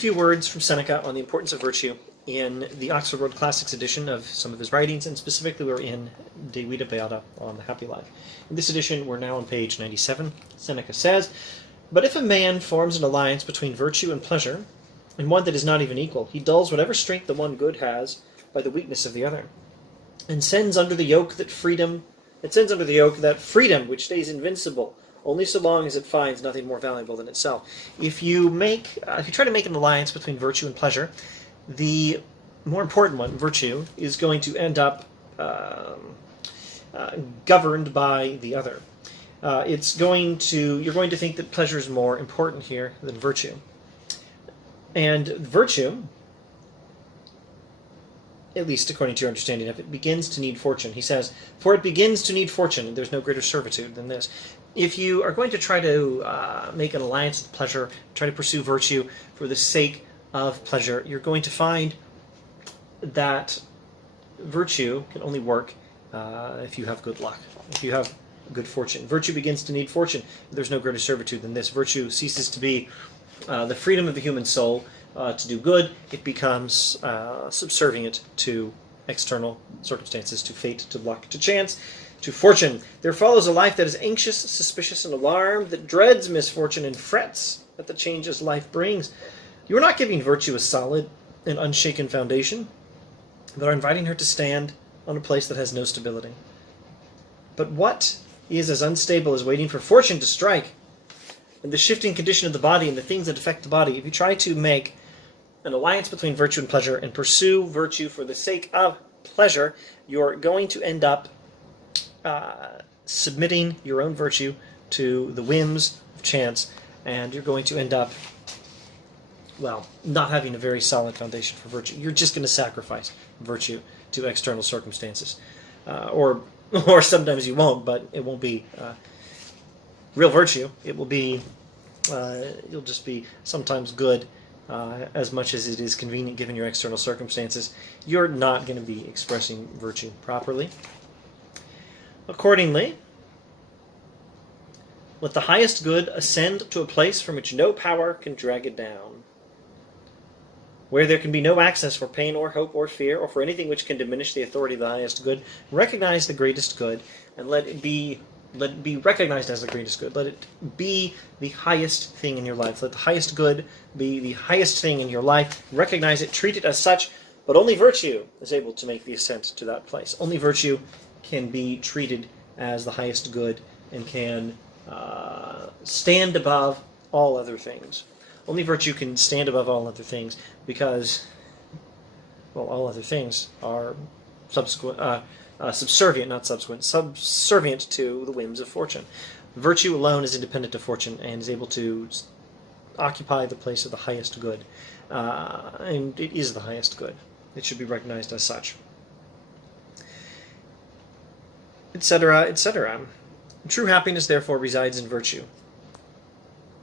few words from Seneca on the importance of virtue in the Oxford World Classics edition of some of his writings, and specifically we're in De Vita Beata on the Happy Life. In this edition, we're now on page 97. Seneca says, "But if a man forms an alliance between virtue and pleasure, and one that is not even equal, he dulls whatever strength the one good has by the weakness of the other, and sends under the yoke that freedom which stays invincible, only so long as it finds nothing more valuable than itself." If you try to make an alliance between virtue and pleasure, the more important one, virtue, is going to end up governed by the other. You're going to think that pleasure is more important here than virtue. And virtue, at least according to your understanding of it, begins to need fortune. He says, "For it begins to need fortune, and there's no greater servitude than this." If you are going to try to make an alliance with pleasure, try to pursue virtue for the sake of pleasure, you're going to find that virtue can only work if you have good luck, if you have good fortune. Virtue begins to need fortune. There's no greater servitude than this. Virtue ceases to be the freedom of the human soul to do good. It becomes subservient to external circumstances, to fate, to luck, to chance, to fortune. There follows a life that is anxious, suspicious, and alarmed, that dreads misfortune and frets at the changes life brings. You are not giving virtue a solid and unshaken foundation, but are inviting her to stand on a place that has no stability. But what is as unstable as waiting for fortune to strike? And the shifting condition of the body and the things that affect the body, if you try to make an alliance between virtue and pleasure and pursue virtue for the sake of pleasure, you're going to end up submitting your own virtue to the whims of chance, and you're going to end up, not having a very solid foundation for virtue. You're just going to sacrifice virtue to external circumstances. Or sometimes you won't, but it won't be real virtue. It will be, you'll just be sometimes good as much as it is convenient given your external circumstances. You're not going to be expressing virtue properly. Accordingly, let the highest good ascend to a place from which no power can drag it down, where there can be no access for pain or hope or fear, or for anything which can diminish the authority of the highest good. Recognize the greatest good, and let it be recognized as the greatest good. Let it be the highest thing in your life. Let the highest good be the highest thing in your life. Recognize it, treat it as such, but only virtue is able to make the ascent to that place. Only virtue can be treated as the highest good and can stand above all other things. Only virtue can stand above all other things because, all other things are subservient to the whims of fortune. Virtue alone is independent of fortune and is able to occupy the place of the highest good. And it is the highest good. It should be recognized as such. Etc., etc. True happiness, therefore, resides in virtue.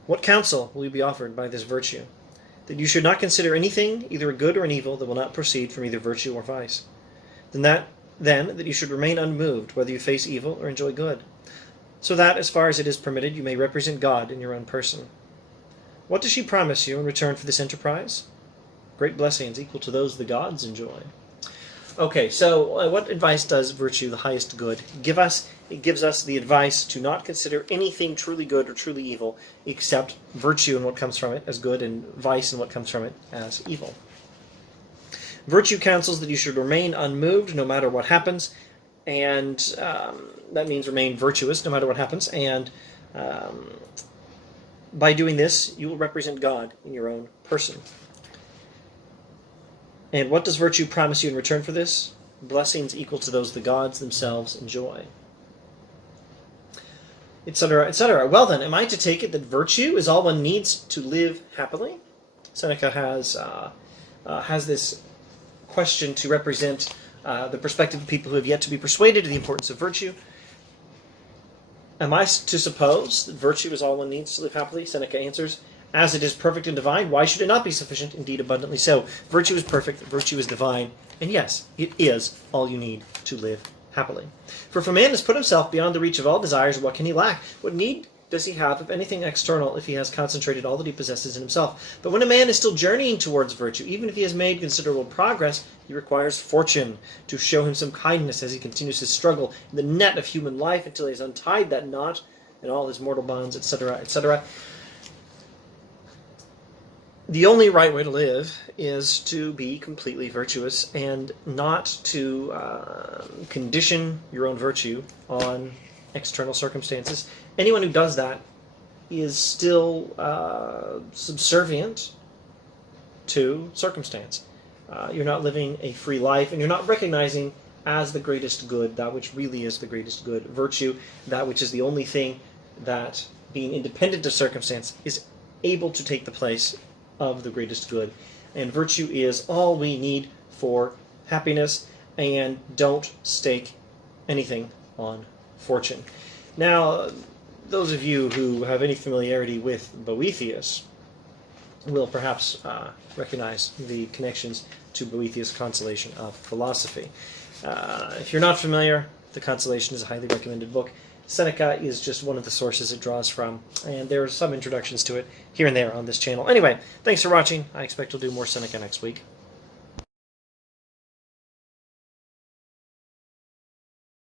What counsel will you be offered by this virtue? That you should not consider anything, either a good or an evil, that will not proceed from either virtue or vice. Then that you should remain unmoved, whether you face evil or enjoy good, so that, as far as it is permitted, you may represent God in your own person. What does she promise you in return for this enterprise? Great blessings equal to those the gods enjoy. Okay, so what advice does virtue, the highest good, give us? It gives us the advice to not consider anything truly good or truly evil, except virtue and what comes from it as good, and vice and what comes from it as evil. Virtue counsels that you should remain unmoved no matter what happens, and that means remain virtuous no matter what happens, and by doing this, you will represent God in your own person. And what does virtue promise you in return for this? Blessings equal to those the gods themselves enjoy. Etc., etc. Well then, am I to take it that virtue is all one needs to live happily? Seneca has this question to represent the perspective of people who have yet to be persuaded of the importance of virtue. Am I to suppose that virtue is all one needs to live happily? Seneca answers, as it is perfect and divine, why should it not be sufficient? Indeed, abundantly so. Virtue is perfect, virtue is divine, and yes, it is all you need to live happily. For if a man has put himself beyond the reach of all desires, what can he lack? What need does he have of anything external if he has concentrated all that he possesses in himself. But when a man is still journeying towards virtue, even if he has made considerable progress, he requires fortune to show him some kindness as he continues his struggle in the net of human life until he has untied that knot and all his mortal bonds, etc., etc. The only right way to live is to be completely virtuous and not to condition your own virtue on external circumstances. Anyone who does that is still subservient to circumstance. You're not living a free life, and you're not recognizing as the greatest good that which really is the greatest good, virtue, that which is the only thing that, being independent of circumstance, is able to take the place of the greatest good. And virtue is all we need for happiness, and don't stake anything on fortune. Now, those of you who have any familiarity with Boethius will perhaps recognize the connections to Boethius' Consolation of Philosophy. If you're not familiar, The Consolation is a highly recommended book. Seneca is just one of the sources it draws from, and there are some introductions to it here and there on this channel. Anyway, thanks for watching. I expect we'll do more Seneca next week.